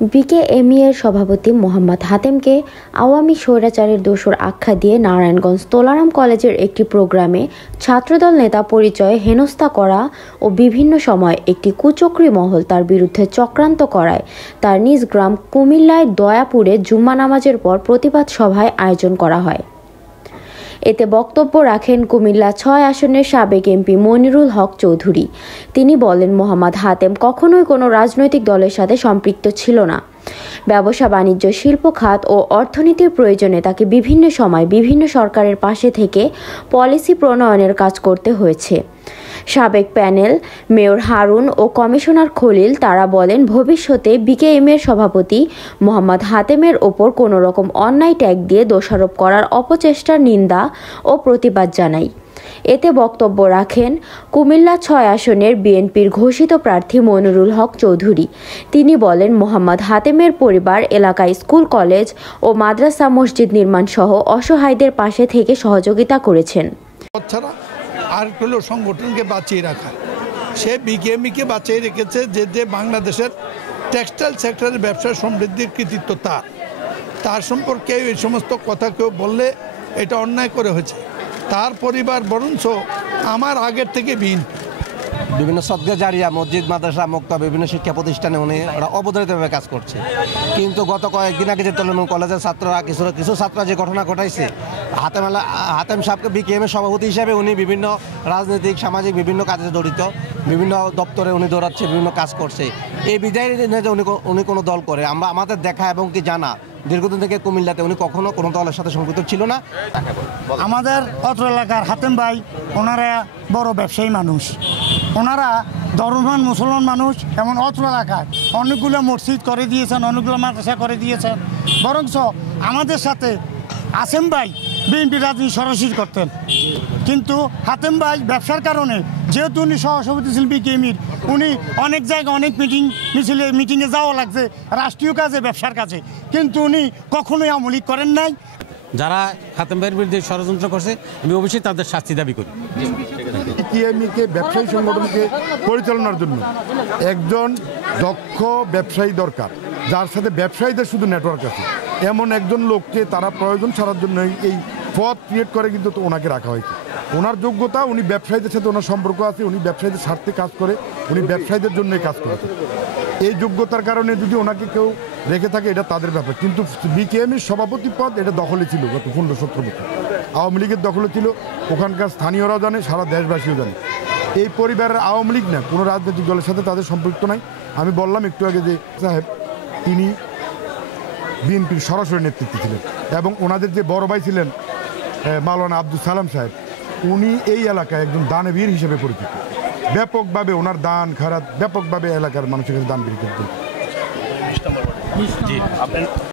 বিকেএমইএর সভাপতি মোহাম্মদ হাতেমকে আওয়ামী স্বৈরাচারের দোসর আখ্যা দিয়ে নারায়ণগঞ্জ তোলারাম কলেজের একটি প্রোগ্রামে ছাত্রদল নেতা পরিচয়ে হেনস্থা করা ও বিভিন্ন সময় একটি কুচক্রী মহল তার বিরুদ্ধে চক্রান্ত করায় তার নিজ গ্রাম কুমিল্লায় দয়াপুরে জুম্মা নামাজের পর প্রতিবাদ সভায় আয়োজন করা হয়। এতে বক্তব্য রাখেন কুমিল্লা ৬ আসনের সাবেক এমপি মনিরুল হক চৌধুরী। তিনি বলেন, মোহাম্মদ হাতেম কখনোই কোনো রাজনৈতিক দলের সাথে সম্পৃক্ত ছিল না। ব্যবসা বাণিজ্য, শিল্প খাত ও অর্থনীতির প্রয়োজনে তাকে বিভিন্ন সময় বিভিন্ন সরকারের পাশে থেকে পলিসি প্রণয়নের কাজ করতে হয়েছে। সাবেক প্যানেল মেয়র হারুন ও কমিশনার খলিল তারা বলেন, ভবিষ্যতে বিকেএমইএর সভাপতি মোহাম্মদ হাতেমের ওপর কোনো রকম অন্যায় ট্যাগ দিয়ে দোষারোপ করার অপচেষ্টার নিন্দা ও প্রতিবাদ জানাই। এতে বক্তব্য রাখেন কুমিল্লা ৬ আসনের বিএনপির ঘোষিত প্রার্থী মনিরুল হক চৌধুরী। তিনি বলেন, মোহাম্মদ হাতেমের পরিবার এলাকায় স্কুল, কলেজ ও মাদ্রাসা, মসজিদ নির্মাণ সহ অসহায়দের পাশে থেকে সহযোগিতা করেছেন। আর হলো সংগঠনকে বাঁচিয়ে রাখা, সে বিকেএমইকে বাঁচিয়ে রেখেছে যে বাংলাদেশের টেক্সটাইল সেক্টরের ব্যবসার সমৃদ্ধির কৃতিত্ব তার সম্পর্কে এই সমস্ত কথা কেউ বললে এটা অন্যায় করে হয়েছে। তার পরিবার বরঞ্চ আমার আগের থেকে বিভিন্ন সদকা জারিয়া, মসজিদ, মাদ্রাসা, মুক্তা, বিভিন্ন শিক্ষা প্রতিষ্ঠানে উনি অবধারিতভাবে কাজ করছে। কিন্তু গত কয়েকদিন আগে যে তোলারাম কলেজের ছাত্ররা কিছু ছাত্ররা যে ঘটনা ঘটাইছে, হাতেম সাহেবকে বিকেএমইএর সভাপতি হিসাবে উনি বিভিন্ন রাজনৈতিক, সামাজিক বিভিন্ন কাজে জড়িত, বিভিন্ন দপ্তরে উনি দৌড়াচ্ছে, বিভিন্ন কাজ করছে। এই বিদায় যে উনি কোনো দল করে আমাদের দেখা এবং কি জানা, দীর্ঘদিন থেকে কুমিল্লাতে উনি কখনো কোনো দলের সাথে সম্পৃক্ত ছিল না। আমাদের অত্র এলাকার হাতেম ভাই, ওনারা বড় ব্যবসায়ী মানুষ, ওনারা ধর্মবান মুসলমান মানুষ, এমন অত্র এলাকায় অনেকগুলো মসজিদ করে দিয়েছেন, অনেকগুলো মাদ্রাসা করে দিয়েছেন। বরঞ্চ আমাদের সাথে আসেম ভাই বিএনপি রাজনীতি সরাসরি করতেন, কিন্তু হাতেম ভাই ব্যবসার কারণে, যেহেতু উনি সহসভাপতি ছিলেন বিকেএমইর, উনি অনেক জায়গায় অনেক মিটিংয়ে যাওয়া লাগছে, রাষ্ট্রীয় কাজে, ব্যবসার কাজে, কিন্তু উনি কখনোই আমলিক করেন নাই। যারা হাতেম ভাইয়ের বিরুদ্ধে ষড়যন্ত্র করছে, আমি অবশ্যই তাদের শাস্তি দাবি করি। বিকেএমইকে ব্যবসায়ী সংগঠনকে পরিচালনার জন্য একজন দক্ষ ব্যবসায়ী দরকার, যার সাথে ব্যবসায়ীদের শুধু নেটওয়ার্ক আছে, এমন একজন লোককে তারা প্রয়োজন ছাড়ার জন্য এই পথ ক্রিয়েট করে কিন্তু ওনাকে রাখা হয়েছে। ওনার যোগ্যতা, উনি ব্যবসায়ীদের সাথে ওনার সম্পর্ক আছে, উনি ব্যবসায়ীদের স্বার্থে কাজ করে, উনি ব্যবসায়ীদের জন্যই কাজ করেছে। এই যোগ্যতার কারণে যদি ওনাকে কেউ রেখে থাকে, এটা তাদের ব্যাপার। কিন্তু বিকেএমইর সভাপতি পদ এটা দখলে ছিল গত 15-17 বছর, আওয়ামী লীগের দখলে ছিল। ওখানকার স্থানীয়রাও জানে, সারা দেশবাসীও জানে। এই পরিবারের আওয়ামী লীগ না, কোনো রাজনৈতিক দলের সাথে তাদের সম্পৃক্ত নাই। আমি বললাম একটু আগে যে সাহেব তিনি বিএনপির সরাসরি নেতৃত্বে ছিলেন, এবং ওনাদের যে বড় ভাই ছিলেন মাওলানা আব্দুল সালাম সাহেব, উনি এই এলাকায় একজন দানবীর হিসেবে পরিচিত। ব্যাপকভাবে ওনার দান খারাপ, ব্যাপকভাবে এলাকার মানুষের কাছে দান বিক্রি করতেন।